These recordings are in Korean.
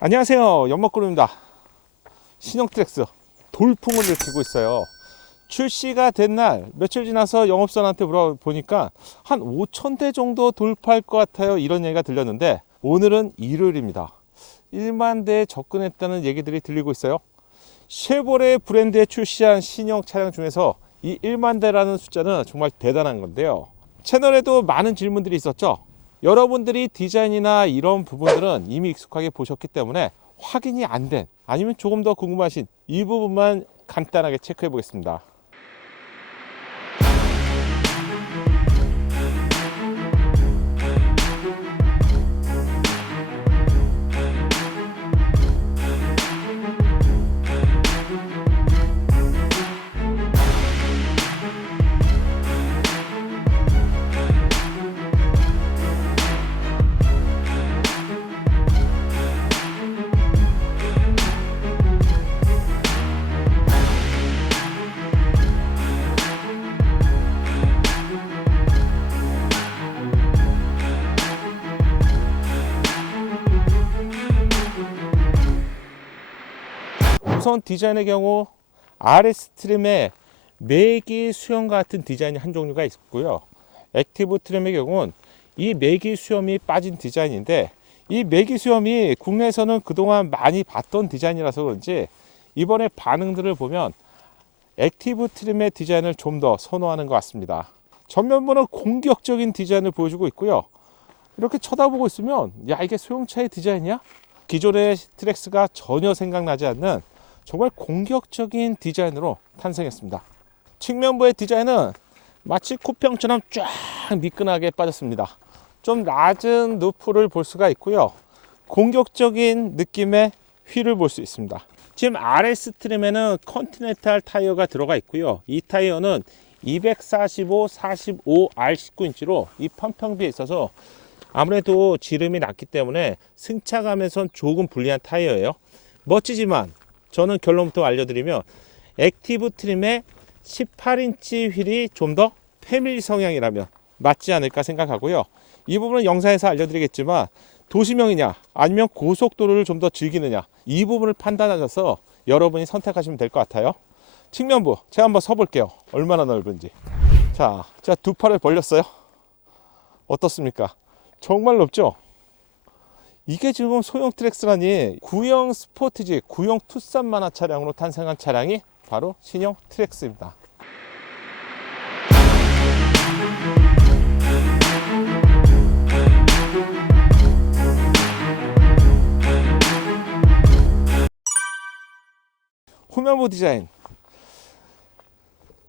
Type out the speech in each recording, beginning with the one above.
안녕하세요, 연막구름입니다. 신형 트랙스 돌풍을 일으키고 있어요. 출시가 된 날 며칠 지나서 영업사한테 물어보니까 한 5,000대 정도 돌파할 것 같아요, 이런 얘기가 들렸는데 오늘은 일요일입니다. 1만 대에 접근했다는 얘기들이 들리고 있어요. 쉐보레 브랜드에 출시한 신형 차량 중에서 이 1만 대라는 숫자는 정말 대단한 건데요. 채널에도 많은 질문들이 있었죠. 여러분들이 디자인이나 이런 부분들은 이미 익숙하게 보셨기 때문에 확인이 안 된, 아니면 조금 더 궁금하신 이 부분만 간단하게 체크해 보겠습니다. 우선 디자인의 경우 RS 트림의 매기 수염 같은 디자인이 한 종류가 있고요. 액티브 트림의 경우는 이 매기 수염이 빠진 디자인인데, 이 매기 수염이 국내에서는 그동안 많이 봤던 디자인이라서 그런지 이번에 반응들을 보면 액티브 트림의 디자인을 좀 더 선호하는 것 같습니다. 전면부는 공격적인 디자인을 보여주고 있고요. 이렇게 쳐다보고 있으면 야, 이게 소형차의 디자인이야? 기존의 트랙스가 전혀 생각나지 않는 정말 공격적인 디자인으로 탄생했습니다. 측면부의 디자인은 마치 쿠평처럼 쫙 미끈하게 빠졌습니다. 좀 낮은 루프를 볼 수가 있고요. 공격적인 느낌의 휠을 볼 수 있습니다. 지금 RS 트림에는 컨티넨탈 타이어가 들어가 있고요. 이 타이어는 245, 45, R19인치로 이 판평비에 있어서 아무래도 지름이 낮기 때문에 승차감에선 조금 불리한 타이어예요. 멋지지만 저는 결론부터 알려드리면 액티브 트림의 18인치 휠이 좀 더 패밀리 성향이라면 맞지 않을까 생각하고요. 이 부분은 영상에서 알려드리겠지만 도시명이냐 아니면 고속도로를 좀 더 즐기느냐, 이 부분을 판단하셔서 여러분이 선택하시면 될 것 같아요. 측면부 제가 한번 서볼게요. 얼마나 넓은지. 자, 제가 두 팔을 벌렸어요. 어떻습니까? 정말 넓죠? 이게 지금 소형 트랙스라니, 구형 스포티지, 구형 투싼만화 차량으로 탄생한 차량이 바로 신형 트랙스입니다. 후면부 디자인,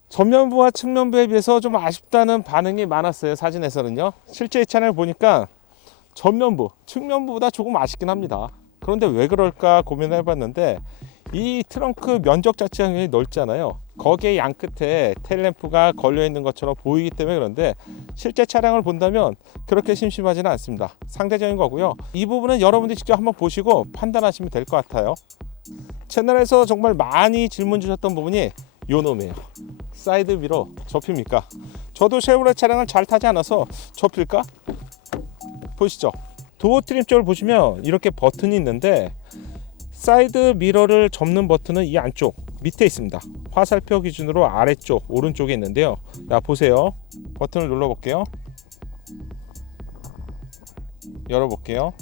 전면부와 측면부에 비해서 좀 아쉽다는 반응이 많았어요. 사진에서는요. 실제 이 차량을 보니까 전면부, 측면부보다 조금 아쉽긴 합니다. 그런데 왜 그럴까 고민을 해봤는데, 이 트렁크 면적 자체가 굉장히 넓잖아요. 거기에 양 끝에 테일램프가 걸려 있는 것처럼 보이기 때문에 그런데 실제 차량을 본다면 그렇게 심심하지는 않습니다. 상대적인 거고요. 이 부분은 여러분들이 직접 한번 보시고 판단하시면 될 것 같아요. 채널에서 정말 많이 질문 주셨던 부분이 요 놈이에요. 사이드 미러 접힙니까? 저도 쉐보레 차량을 잘 타지 않아서 접힐까? 보시죠. 도어 트림 쪽을 보시면 이렇게 버튼이 있는데, 사이드 미러를 접는 버튼은 이 안쪽 밑에 있습니다. 화살표 기준으로 아래쪽 오른쪽에 있는데요. 자, 보세요. 버튼을 눌러 볼게요. 열어 볼게요.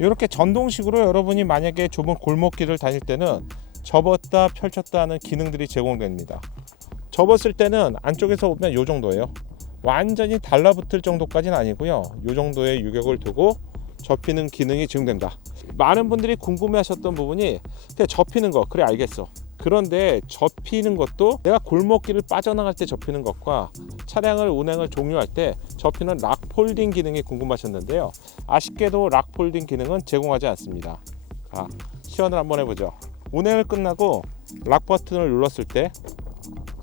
이렇게 전동식으로 여러분이 만약에 좁은 골목길을 다닐 때는 접었다 펼쳤다 하는 기능들이 제공됩니다. 접었을 때는 안쪽에서 보면 이 정도예요. 완전히 달라붙을 정도까지는 아니고요. 이 정도의 유격을 두고 접히는 기능이 제공됩니다. 많은 분들이 궁금해하셨던 부분이 접히는 거, 그래 알겠어. 그런데 접히는 것도 내가 골목길을 빠져나갈 때 접히는 것과 차량을 운행을 종료할 때 접히는 락 폴딩 기능이 궁금하셨는데요. 아쉽게도 락 폴딩 기능은 제공하지 않습니다. 자, 시연을 한번 해보죠. 운행을 끝나고 락 버튼을 눌렀을 때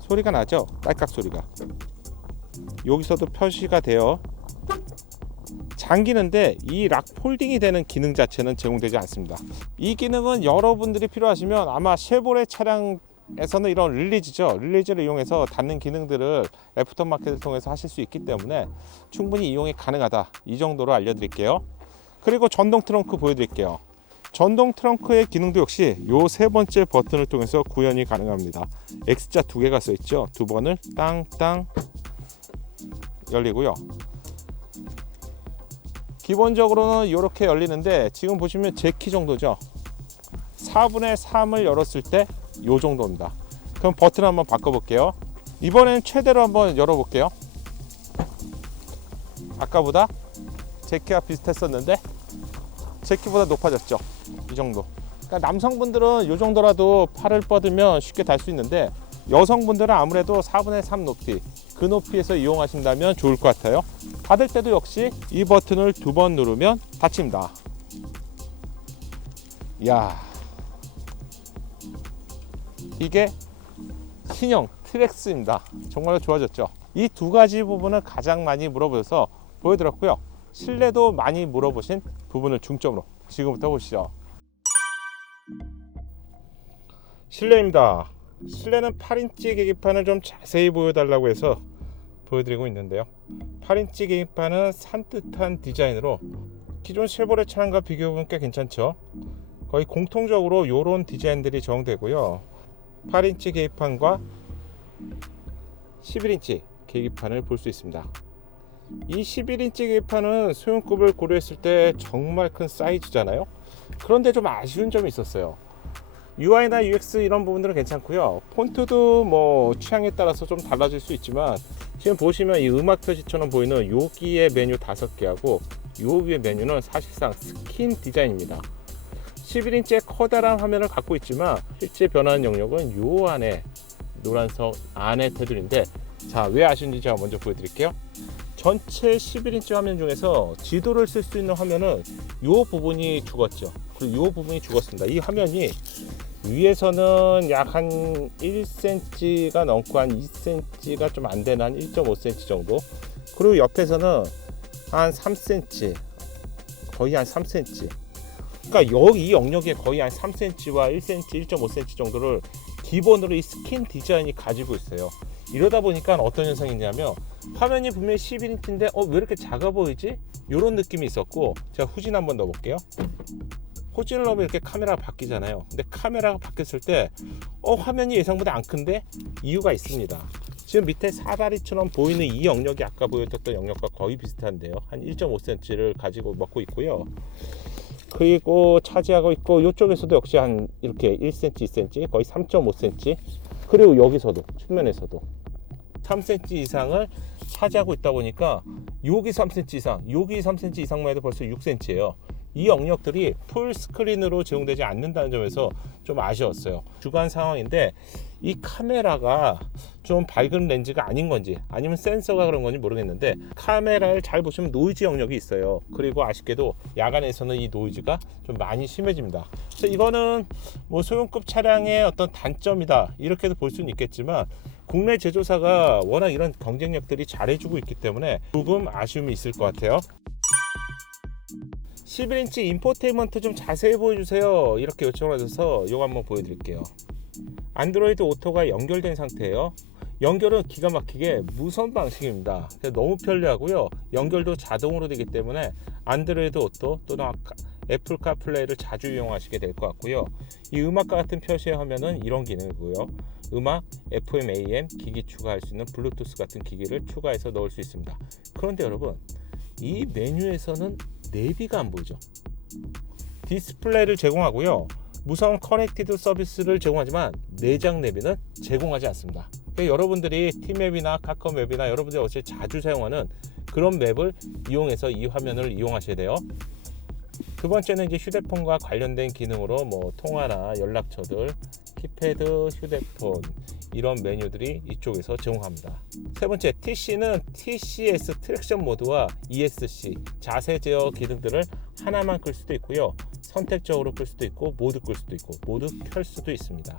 소리가 나죠? 딸깍 소리가. 여기서도 표시가 돼요. 잠기는데 이 락 폴딩이 되는 기능 자체는 제공되지 않습니다. 이 기능은 여러분들이 필요하시면 아마 쉐보레 차량에서는 이런 릴리즈죠. 릴리즈를 이용해서 닫는 기능들을 애프터마켓을 통해서 하실 수 있기 때문에 충분히 이용이 가능하다, 이 정도로 알려드릴게요. 그리고 전동 트렁크 보여드릴게요. 전동 트렁크의 기능도 역시 요 세 번째 버튼을 통해서 구현이 가능합니다. X자 두 개가 써 있죠. 두 번을 땅땅 열리고요. 기본적으로는 이렇게 열리는데 지금 보시면 제 키 정도죠. 4분의 3을 열었을 때 요 정도입니다. 그럼 버튼 한번 바꿔볼게요. 이번엔 최대로 한번 열어볼게요. 아까보다 제 키가 비슷했었는데 제 키보다 높아졌죠. 이 정도. 그러니까 남성분들은 이 정도라도 팔을 뻗으면 쉽게 달 수 있는데 여성분들은 아무래도 4분의 3 높이, 그 높이에서 이용하신다면 좋을 것 같아요. 닫을 때도 역시 이 버튼을 두 번 누르면 닫힙니다. 이야, 이게 신형 트랙스입니다. 정말로 좋아졌죠. 이 두 가지 부분을 가장 많이 물어보셔서 보여드렸고요. 실내도 많이 물어보신 부분을 중점으로 지금부터 보시죠. 실내입니다. 실내는 8인치 계기판을 좀 자세히 보여달라고 해서 보여드리고 있는데요. 8인치 계기판은 산뜻한 디자인으로 기존 쉐보레 차량과 비교해보면 꽤 괜찮죠. 거의 공통적으로 이런 디자인들이 적용되고요. 8인치 계기판과 11인치 계기판을 볼 수 있습니다. 이 11인치 계기판은 소형급을 고려했을 때 정말 큰 사이즈잖아요. 그런데 좀 아쉬운 점이 있었어요. UI나 UX 이런 부분들은 괜찮고요. 폰트도 뭐 취향에 따라서 좀 달라질 수 있지만 지금 보시면 이 음악 표시처럼 보이는 여기의 메뉴 5개하고 요 위의 메뉴는 사실상 스킨 디자인입니다. 11인치의 커다란 화면을 갖고 있지만 실제 변화하는 영역은 요 안에 노란색 안에 테두리인데, 자, 왜 아쉬운지 제가 먼저 보여드릴게요. 전체 11인치 화면 중에서 지도를 쓸 수 있는 화면은 요 부분이 죽었죠. 그리고 요 부분이 죽었습니다. 이 화면이 위에서는 약 한 1cm가 넘고 한 2cm가 좀 안 되는 한 1.5cm 정도, 그리고 옆에서는 한 3cm, 거의 한 3cm, 그러니까 여기 이 영역에 거의 한 3cm와 1cm, 1.5cm 정도를 기본으로 이 스킨 디자인이 가지고 있어요. 이러다 보니까 어떤 현상이 있냐면 화면이 분명히 11인치인데 왜 이렇게 작아 보이지? 이런 느낌이 있었고, 제가 후진 한번 넣어볼게요. 후진을 넣으면 이렇게 카메라가 바뀌잖아요. 근데 카메라가 바뀌었을 때 화면이 예상보다 안 큰데 이유가 있습니다. 지금 밑에 사다리처럼 보이는 이 영역이 아까 보여줬던 영역과 거의 비슷한데요. 한 1.5cm를 가지고 먹고 있고요. 그리고 차지하고 있고, 이쪽에서도 역시 한 이렇게 1cm, 2cm, 거의 3.5cm, 그리고 여기서도 측면에서도 3cm 이상을 차지하고 있다 보니까 여기 3cm 이상, 여기 3cm 이상만 해도 벌써 6cm예요. 이 영역들이 풀 스크린으로 제공되지 않는다는 점에서 좀 아쉬웠어요. 주간 상황인데 이 카메라가 좀 밝은 렌즈가 아닌 건지 아니면 센서가 그런 건지 모르겠는데 카메라를 잘 보시면 노이즈 영역이 있어요. 그리고 아쉽게도 야간에서는 이 노이즈가 좀 많이 심해집니다. 그래서 이거는 뭐 소형급 차량의 어떤 단점이다 이렇게도 볼 수는 있겠지만 국내 제조사가 워낙 이런 경쟁력들이 잘해주고 있기 때문에 조금 아쉬움이 있을 것 같아요. 11인치 인포테인먼트 좀 자세히 보여주세요 이렇게 요청을 하셔서 이거 한번 보여드릴게요. 안드로이드 오토가 연결된 상태예요. 연결은 기가 막히게 무선 방식입니다. 너무 편리하고요. 연결도 자동으로 되기 때문에 안드로이드 오토 또는 애플 카플레이를 자주 이용하시게 될 것 같고요. 이 음악과 같은 표시의 화면은 이런 기능이고요. 음악, FM, AM 기기 추가할 수 있는 블루투스 같은 기기를 추가해서 넣을 수 있습니다. 그런데 여러분, 이 메뉴에서는 내비가 안 보이죠. 디스플레이를 제공하고요. 무선 커넥티드 서비스를 제공하지만 내장 내비는 제공하지 않습니다. 그러니까 여러분들이 티맵이나 카카오맵이나 여러분들이 어제 자주 사용하는 그런 맵을 이용해서 이 화면을 이용하셔야 돼요. 두 번째는 이제 휴대폰과 관련된 기능으로 뭐 통화나 연락처들, 키패드, 휴대폰 이런 메뉴들이 이쪽에서 제공합니다. 세 번째, TC는 TCS 트랙션 모드와 ESC 자세 제어 기능들을 하나만 끌 수도 있고요. 선택적으로 끌 수도 있고 모두 끌 수도 있고 모두 켤 수도 있습니다.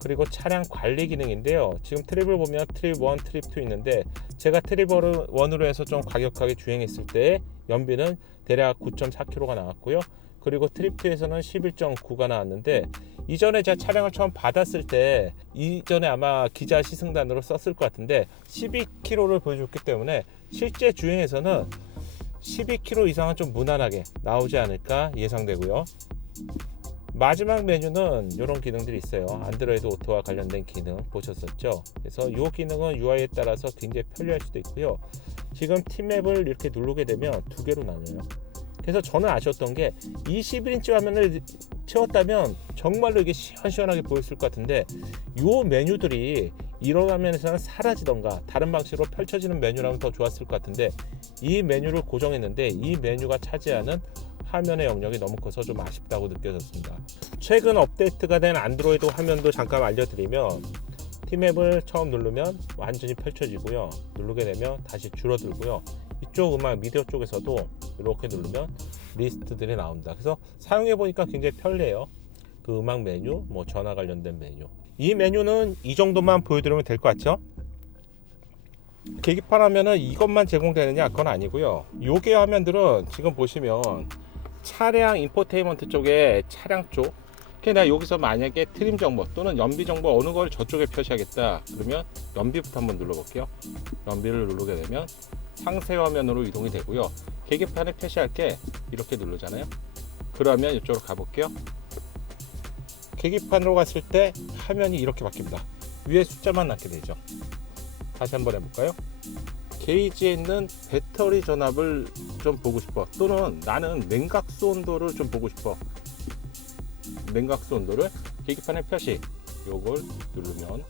그리고 차량 관리 기능인데요. 지금 트립을 보면 트립 1, 트립 2 있는데 제가 트립 1으로 해서 좀 과격하게 주행했을 때 연비는 대략 9.4km가 나왔고요. 그리고 트립2에서는 11.9가 나왔는데, 이전에 제가 차량을 처음 받았을 때 이전에 아마 기자 시승단으로 썼을 것 같은데 12km를 보여줬기 때문에 실제 주행에서는 12km 이상은 좀 무난하게 나오지 않을까 예상되고요. 마지막 메뉴는 이런 기능들이 있어요. 안드로이드 오토와 관련된 기능 보셨었죠? 그래서 이 기능은 UI에 따라서 굉장히 편리할 수도 있고요. 지금 팀맵을 이렇게 누르게 되면 두 개로 나눠요. 그래서 저는 아쉬웠던 게 21인치 화면을 채웠다면 정말로 이게 시원시원하게 보였을 것 같은데, 이 메뉴들이 이런 화면에서는 사라지던가 다른 방식으로 펼쳐지는 메뉴라면 더 좋았을 것 같은데, 이 메뉴를 고정했는데 이 메뉴가 차지하는 화면의 영역이 너무 커서 좀 아쉽다고 느껴졌습니다. 최근 업데이트가 된 안드로이드 화면도 잠깐 알려드리면, 팀맵을 처음 누르면 완전히 펼쳐지고요. 누르게 되면 다시 줄어들고요. 이쪽 음악 미디어 쪽에서도 이렇게 누르면 리스트들이 나옵니다. 그래서 사용해 보니까 굉장히 편리해요. 그 음악 메뉴, 뭐 전화 관련된 메뉴. 이 메뉴는 이 정도만 보여드리면 될 것 같죠? 계기판 화면은 이것만 제공되느냐? 그건 아니고요. 요게 화면들은 지금 보시면 차량 인포테인먼트 쪽에 차량 쪽, 내가 여기서 만약에 트림 정보 또는 연비 정보 어느 걸 저쪽에 표시하겠다 그러면 연비부터 한번 눌러볼게요. 연비를 누르게 되면 상세 화면으로 이동이 되고요. 계기판에 표시할 게 이렇게 누르잖아요. 그러면 이쪽으로 가볼게요. 계기판으로 갔을 때 화면이 이렇게 바뀝니다. 위에 숫자만 남게 되죠. 다시 한번 해볼까요? 게이지에 있는 배터리 전압을 좀 보고 싶어, 또는 나는 냉각수 온도를 좀 보고 싶어. 냉각수 온도를 계기판에 표시, 요걸 누르면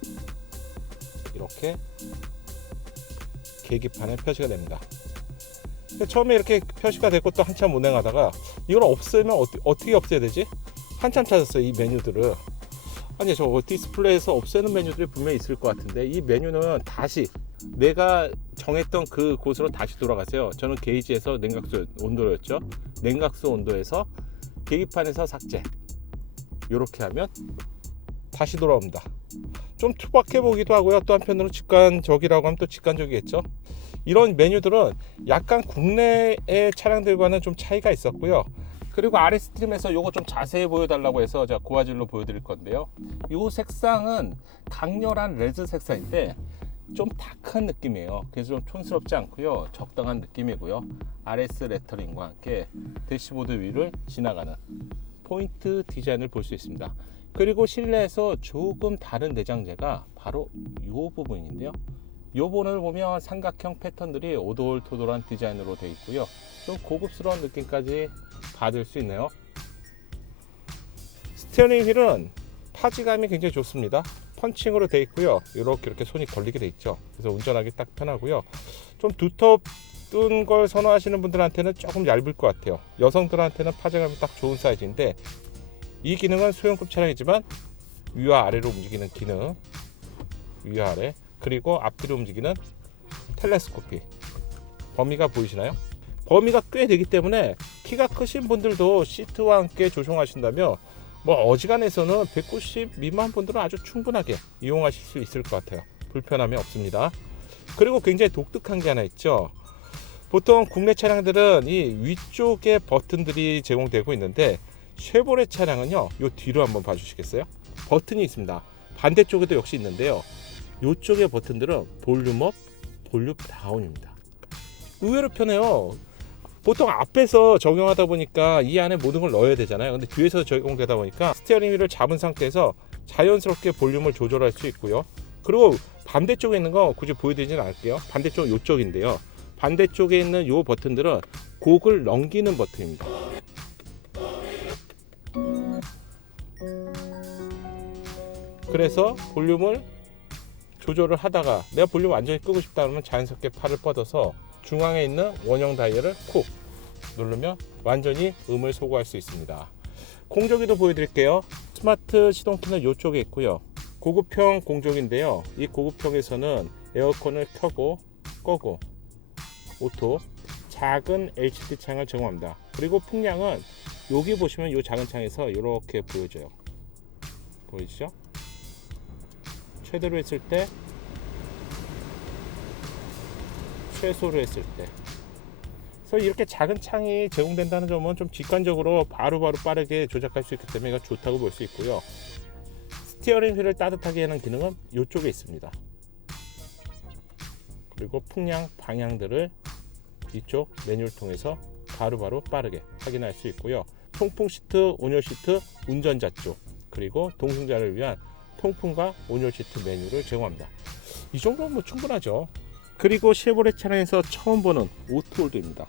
이렇게 계기판에 표시가 됩니다. 처음에 이렇게 표시가 됐고 또 한참 운행하다가 이걸 없애면 어떻게 없애야 되지? 한참 찾았어요, 이 메뉴들을. 아니, 저 디스플레이에서 없애는 메뉴들이 분명히 있을 것 같은데, 이 메뉴는 다시 내가 정했던 그 곳으로 다시 돌아가세요. 저는 게이지에서 냉각수 온도였죠. 냉각수 온도에서 계기판에서 삭제, 이렇게 하면 다시 돌아옵니다. 좀 투박해 보기도 하고요. 또 한편으로 직관적이라고 하면 또 직관적이겠죠. 이런 메뉴들은 약간 국내의 차량들과는 좀 차이가 있었고요. 그리고 아래 스트림에서 요거 좀 자세히 보여달라고 해서 제가 고화질로 보여드릴 건데요. 이 색상은 강렬한 레드 색상인데 좀 다크한 느낌이에요. 그래서 좀 촌스럽지 않고요. 적당한 느낌이고요. RS 레터링과 함께 대시보드 위를 지나가는 포인트 디자인을 볼 수 있습니다. 그리고 실내에서 조금 다른 내장재가 바로 이 부분인데요. 이 부분을 보면 삼각형 패턴들이 오돌토돌한 디자인으로 되어 있고요. 좀 고급스러운 느낌까지 받을 수 있네요. 스티어링 휠은 타지감이 굉장히 좋습니다. 펀칭으로 되어 있고요. 이렇게 손이 걸리게 되어 있죠. 그래서 운전하기 딱 편하고요. 좀 두텁은 걸 선호하시는 분들한테는 조금 얇을 것 같아요. 여성들한테는 파장감이 딱 좋은 사이즈인데, 이 기능은 소형급 차량이지만 위와 아래로 움직이는 기능, 위와 아래, 그리고 앞뒤로 움직이는 텔레스코피, 범위가 보이시나요? 범위가 꽤 되기 때문에 키가 크신 분들도 시트와 함께 조종하신다면 뭐 어지간해서는 190 미만 분들은 아주 충분하게 이용하실 수 있을 것 같아요. 불편함이 없습니다. 그리고 굉장히 독특한 게 하나 있죠. 보통 국내 차량들은 이 위쪽에 버튼들이 제공되고 있는데, 쉐보레 차량은요, 요 뒤로 한번 봐주시겠어요? 버튼이 있습니다. 반대쪽에도 역시 있는데요, 이쪽의 버튼들은 볼륨업, 볼륨 다운입니다. 의외로 편해요. 보통 앞에서 적용하다 보니까 이 안에 모든 걸 넣어야 되잖아요. 근데 뒤에서 적용되다 보니까 스티어링 휠을 잡은 상태에서 자연스럽게 볼륨을 조절할 수 있고요. 그리고 반대쪽에 있는 거 굳이 보여드리진 않을게요. 반대쪽 이쪽인데요. 반대쪽에 있는 이 버튼들은 곡을 넘기는 버튼입니다. 그래서 볼륨을 조절을 하다가 내가 볼륨 완전히 끄고 싶다 그러면 자연스럽게 팔을 뻗어서 중앙에 있는 원형 다이얼을 콕 누르면 완전히 음을 소구할 수 있습니다. 공조기도 보여드릴게요. 스마트 시동키는 이쪽에 있고요. 고급형 공조기인데요. 이 고급형에서는 에어컨을 켜고 꺼고 오토 작은 LCD 창을 제공합니다. 그리고 풍량은 여기 보시면 이 작은 창에서 이렇게 보여져요. 보이시죠? 최대로 했을 때, 최소로 했을 때. 그래서 이렇게 작은 창이 제공된다는 점은 좀 직관적으로 바로바로 빠르게 조작할 수 있기 때문에 이거 좋다고 볼 수 있고요. 스티어링 휠을 따뜻하게 하는 기능은 이쪽에 있습니다. 그리고 풍량 방향들을 이쪽 메뉴를 통해서 바로바로 빠르게 확인할 수 있고요. 통풍 시트, 온열 시트, 운전자 쪽, 그리고 동승자를 위한 통풍과 온열 시트 메뉴를 제공합니다. 이 정도면 뭐 충분하죠. 그리고 쉐보레 차량에서 처음 보는 오토홀드입니다.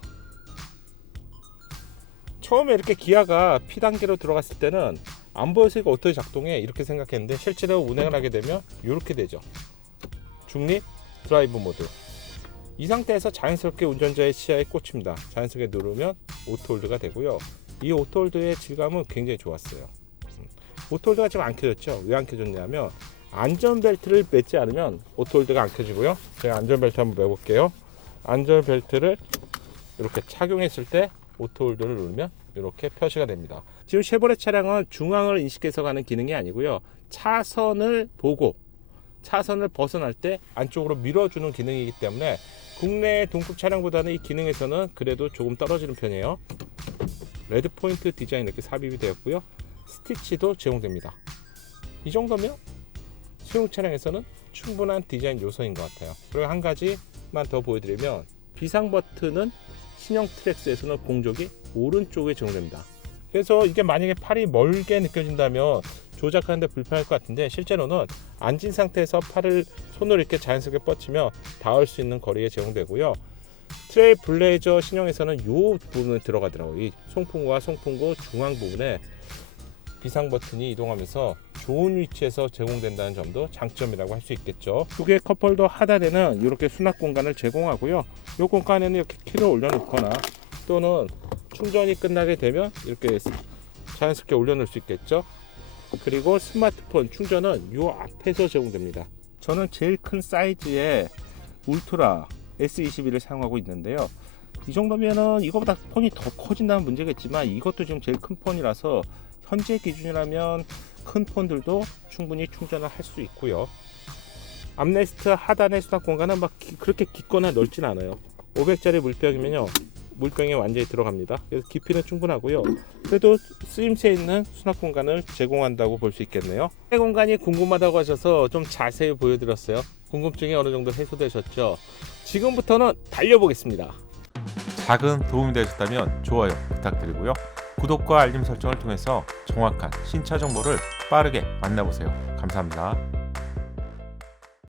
처음에 이렇게 기아가 P단계로 들어갔을 때는 안 보여서 이거 어떻게 작동해 이렇게 생각했는데 실제로 운행을 하게 되면 이렇게 되죠. 중립 드라이브 모드. 이 상태에서 자연스럽게 운전자의 시야에 꽂힙니다. 자연스럽게 누르면 오토홀드가 되고요. 이 오토홀드의 질감은 굉장히 좋았어요. 오토홀드가 지금 안 켜졌죠. 왜 안 켜졌냐면 안전벨트를 맺지 않으면 오토홀드가 안 켜지고요. 제가 안전벨트 한번 매볼게요. 안전벨트를 이렇게 착용했을 때 오토홀드를 누르면 이렇게 표시가 됩니다. 지금 쉐보레 차량은 중앙을 인식해서 가는 기능이 아니고요. 차선을 보고 차선을 벗어날 때 안쪽으로 밀어주는 기능이기 때문에 국내 동급 차량보다는 이 기능에서는 그래도 조금 떨어지는 편이에요. 레드 포인트 디자인 이렇게 삽입이 되었고요. 스티치도 제공됩니다. 이 정도면 소형 차량에서는 충분한 디자인 요소인 것 같아요. 그리고 한 가지만 더 보여드리면 비상 버튼은 신형 트랙스에서는 공조기 오른쪽에 제공됩니다. 그래서 이게 만약에 팔이 멀게 느껴진다면 조작하는데 불편할 것 같은데 실제로는 앉은 상태에서 팔을 손으로 이렇게 자연스럽게 뻗치며 닿을 수 있는 거리에 제공되고요. 트레일 블레이저 신형에서는 이 부분에 들어가더라고요. 이 송풍구와 송풍구 중앙 부분에 비상 버튼이 이동하면서 좋은 위치에서 제공된다는 점도 장점이라고 할 수 있겠죠. 두 개의 컵홀더 하단에는 이렇게 수납 공간을 제공하고요. 이 공간에는 이렇게 키를 올려놓거나 또는 충전이 끝나게 되면 이렇게 자연스럽게 올려놓을 수 있겠죠. 그리고 스마트폰 충전은 이 앞에서 제공됩니다. 저는 제일 큰 사이즈의 울트라 S21을 사용하고 있는데요. 이 정도면은 이거보다 폰이 더 커진다는 문제가 있지만 이것도 지금 제일 큰 폰이라서 현재 기준이라면 큰 폰들도 충분히 충전을 할 수 있고요. 암레스트 하단의 수납 공간은 막 그렇게 깊거나 넓진 않아요. 500짜리 물병이면요 물병에 완전히 들어갑니다. 그래서 깊이는 충분하고요. 그래도 쓰임새 있는 수납 공간을 제공한다고 볼 수 있겠네요. 새 공간이 궁금하다고 하셔서 좀 자세히 보여드렸어요. 궁금증이 어느 정도 해소되셨죠? 지금부터는 달려보겠습니다. 작은 도움이 되셨다면 좋아요 부탁드리고요. 구독과 알림 설정을 통해서 정확한 신차 정보를 빠르게 만나보세요. 감사합니다.